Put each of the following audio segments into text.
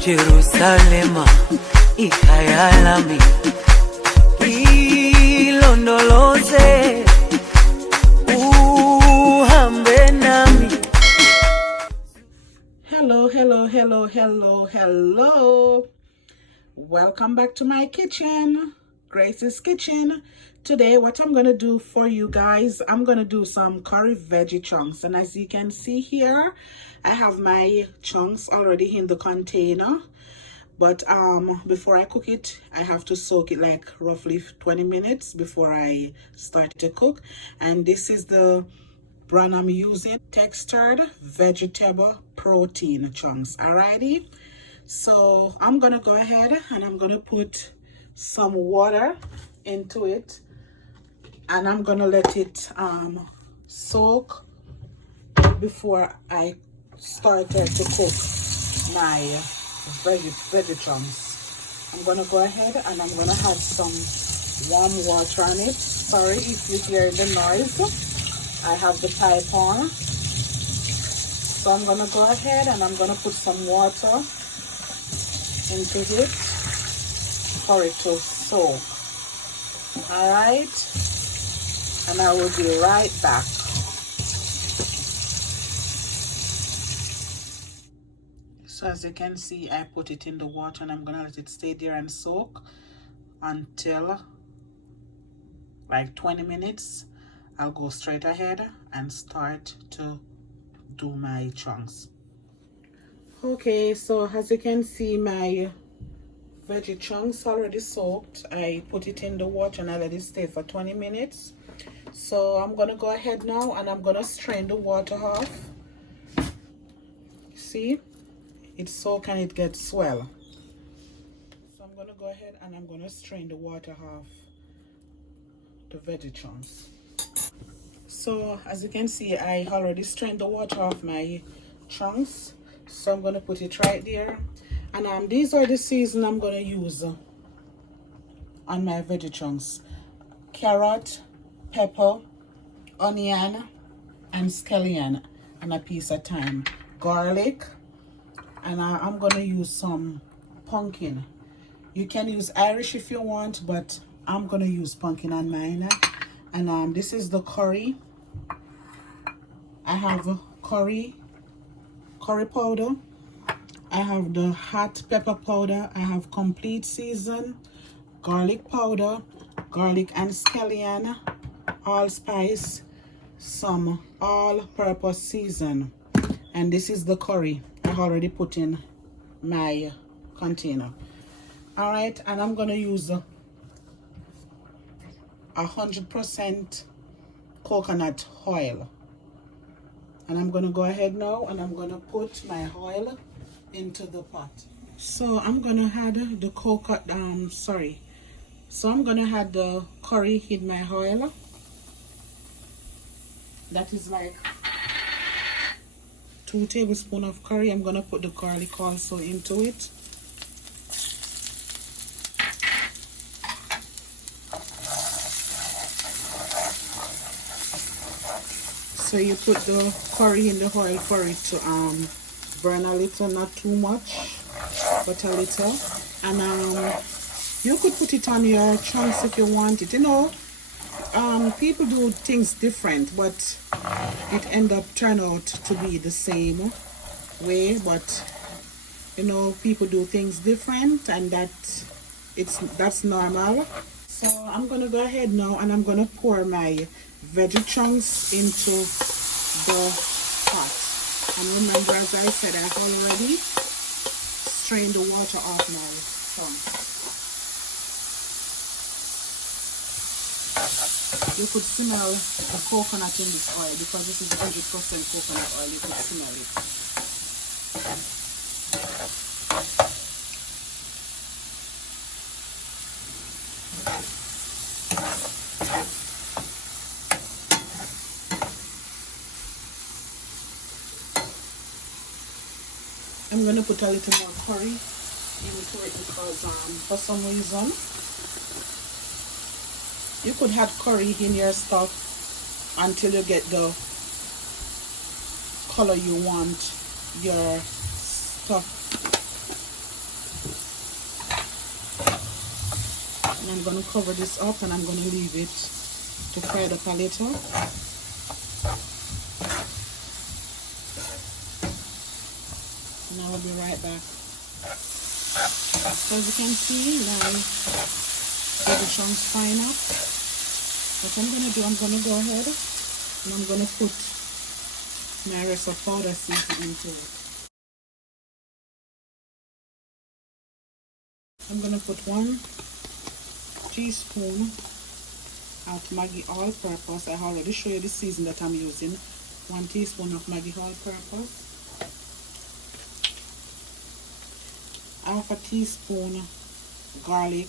Jerusalema ikhaya lami ilondoloze uhambe nami. Hello. Welcome back to my kitchen, Grace's Kitchen. Today what I'm going to do for you guys, I'm going to do some curry veggie chunks. And as you can see here, I have my chunks already in the container. But before I cook it, I have to soak it like roughly 20 minutes before I start to cook. And this is the brand I'm using, textured vegetable protein chunks. Alrighty, so I'm gonna go ahead and I'm gonna put some water into it, and I'm gonna let it soak before I started to cook my veggie chunks. I'm gonna go ahead and I'm gonna add some warm water on it. Sorry if you hear the noise, I have the pipe on. So I'm gonna go ahead and I'm gonna put some water into it for it to soak. Alright, and I will be right back. So as you can see, I put it in the water and I'm gonna let it stay there and soak until like 20 minutes. I'll go straight ahead and start to do my chunks. Okay, so as you can see, my veggie chunks already soaked. I put it in the water and I let it stay for 20 minutes. So I'm gonna go ahead now and I'm gonna strain the water off. See, it's soaked and it gets swell. So I'm gonna go ahead and I'm gonna strain the water off the veggie chunks. So as you can see, I already strained the water off my chunks. So I'm going to put it right there. And these are the seasons I'm going to use on my veggie chunks. Carrot, pepper, onion, and scallion, and a piece of thyme. Garlic, and I'm going to use some pumpkin. You can use Irish if you want, but I'm going to use pumpkin on mine. And this is the curry. I have curry powder. I have the hot pepper powder. I have complete season, garlic powder, garlic and scallion, allspice, some all-purpose season. And this is the curry I already put in my container. All right, and I'm gonna use 100% coconut oil. And I'm going to go ahead now and I'm going to put my oil into the pot. So I'm going to add the So I'm going to add the curry in my oil. That is like 2 tablespoons of curry. I'm going to put the garlic also into it. So you put the curry in the oil for it to burn a little, not too much, but a little. And you could put it on your chunks if you want it. You know, people do things different, but it end up turn out to be the same way. But you know, people do things different, and that's normal. So I'm gonna go ahead now and I'm gonna pour my veggie chunks into the pot. And remember, as I said, I already strained the water off my chunks. You could smell the coconut in this oil because this is 100% coconut oil. You could smell it. I'm going to put a little more curry into it because for some reason you could have curry in your stuff until you get the color you want your stuff. And I'm going to cover this up and I'm going to leave it to fry up a little. And I will be right back. So as you can see, my Veggie Chunks frying up. What I'm going to do, I'm going to go ahead and I'm going to put my rest of powder seasoning into it. I'm going to put 1 teaspoon of Maggi All Purpose. I already show you the season that I'm using. 1 teaspoon of Maggi All Purpose. 1/2 teaspoon garlic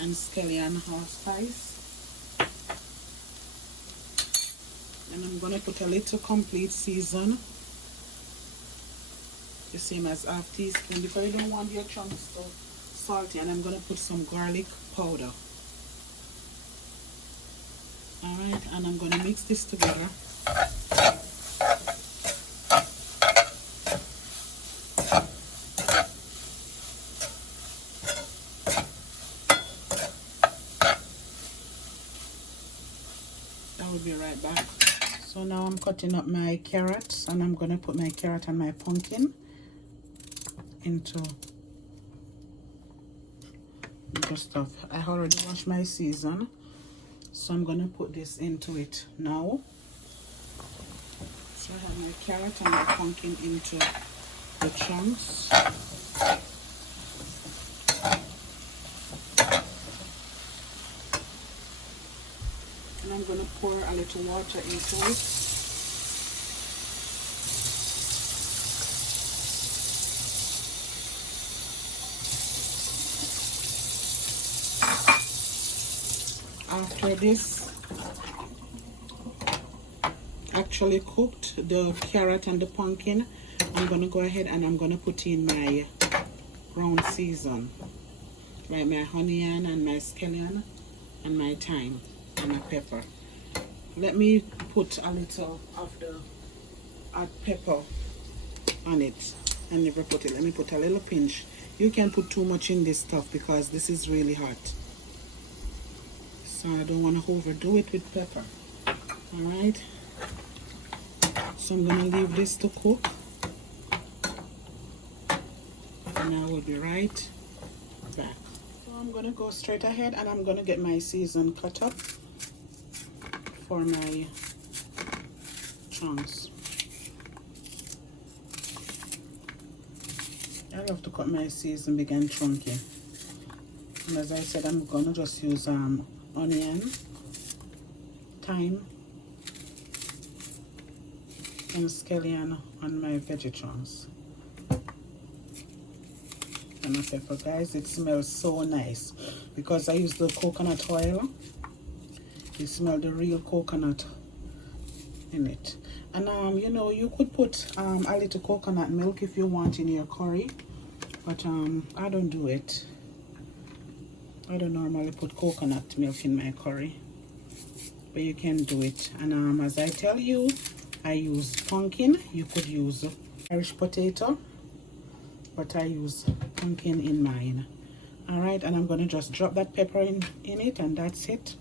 and scallion allspice. And I'm going to put a little complete season, the same as 1/2 teaspoon, because you don't want your chunks so salty. And I'm going to put some garlic powder. Alright, and I'm going to mix this together. I will be right back. So now I'm cutting up my carrots, and I'm going to put my carrot and my pumpkin into the stuff. I already washed my season, so I'm going to put this into it now. So I have my carrot and my pumpkin into the chunks. And I'm going to pour a little water into it. After this actually cooked, the carrot and the pumpkin, I'm going to go ahead and I'm going to put in my ground season, like my onion and my scallion and my thyme and my pepper. Let me put a little of the hot pepper on it. I never put it. Let me put a little pinch. You can put too much in this stuff because this is really hot. So I don't want to overdo it with pepper. Alright. So I'm going to leave this to cook. And I will be right back. So I'm going to go straight ahead and I'm going to get my season cut up for my chunks. I love to cut my season big and chunky. And as I said, I'm going to just use onion, thyme, and scallion on my Veggie Chunks. And my pepper, guys, it smells so nice because I use the coconut oil. You smell the real coconut in it. And you know, you could put a little coconut milk if you want in your curry, but I don't do it. I don't normally put coconut milk in my curry, but you can do it. And as I tell you, I use pumpkin. You could use Irish potato, but I use pumpkin in mine. Alright, and I'm going to just drop that pepper in it, and that's it.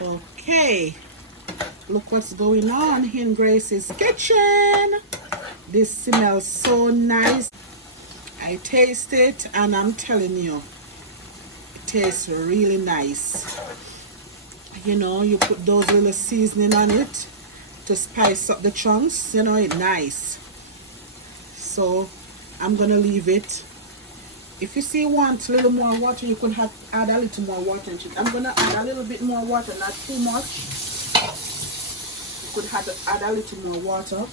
Okay, look what's going on in Grace's kitchen. This smells so nice. I taste it and I'm telling you, it tastes really nice. You know, you put those little seasoning on it to spice up the chunks, you know, it's nice. So I'm gonna leave it. If you see you want a little more water, you could add a little more water into it. I'm gonna add a little bit more water, not too much. You could add a little more water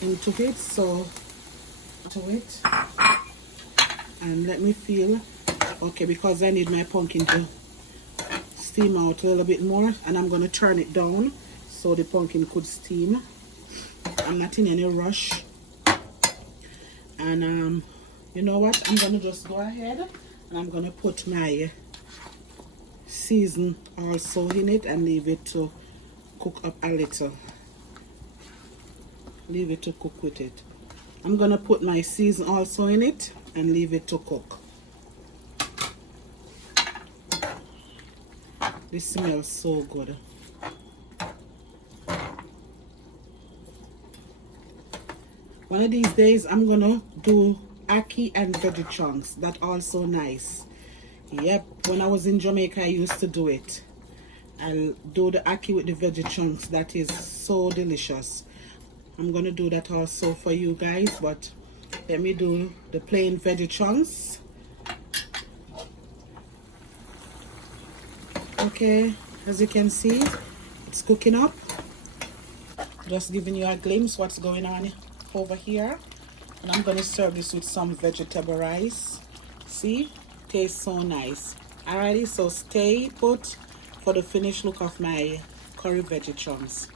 into it, so to it. And let me feel. Okay, because I need my pumpkin to steam out a little bit more, and I'm gonna turn it down so the pumpkin could steam. I'm not in any rush. And you know what, I'm gonna just go ahead and I'm gonna put my season also in it and leave it to cook up a little. leave it to cook with it. I'm gonna put my season also in it and leave it to cook. This smells so good. One of these days I'm gonna do ackee and veggie chunks. That also nice. Yep, when I was in Jamaica I used to do it. I'll do the ackee with the veggie chunks. That is so delicious. I'm gonna do that also for you guys, but let me do the plain veggie chunks. Okay, as you can see, it's cooking up. Just giving you a glimpse what's going on over here. And I'm gonna serve this with some vegetable rice. See, tastes so nice. Alrighty, so stay put for the finished look of my curry veggie chunks.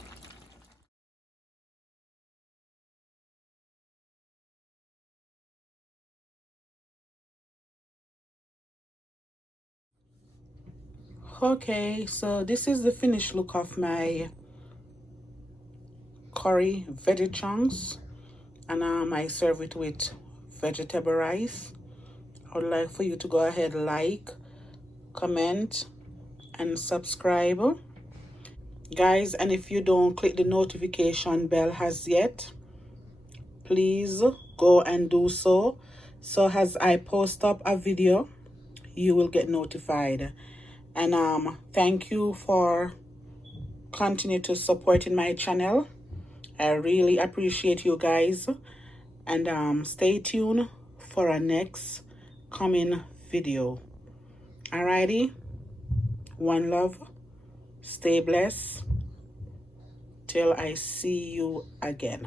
Okay, so this is the finished look of my curry veggie chunks, and I serve it with vegetable rice. I would like for you to go ahead, like, comment, and subscribe, guys. And if you don't click the notification bell as yet, please go and do so, so as I post up a video you will get notified. And thank you for continue to supporting my channel. I really appreciate you guys, and stay tuned for our next coming video. Alrighty, one love, stay blessed till I see you again.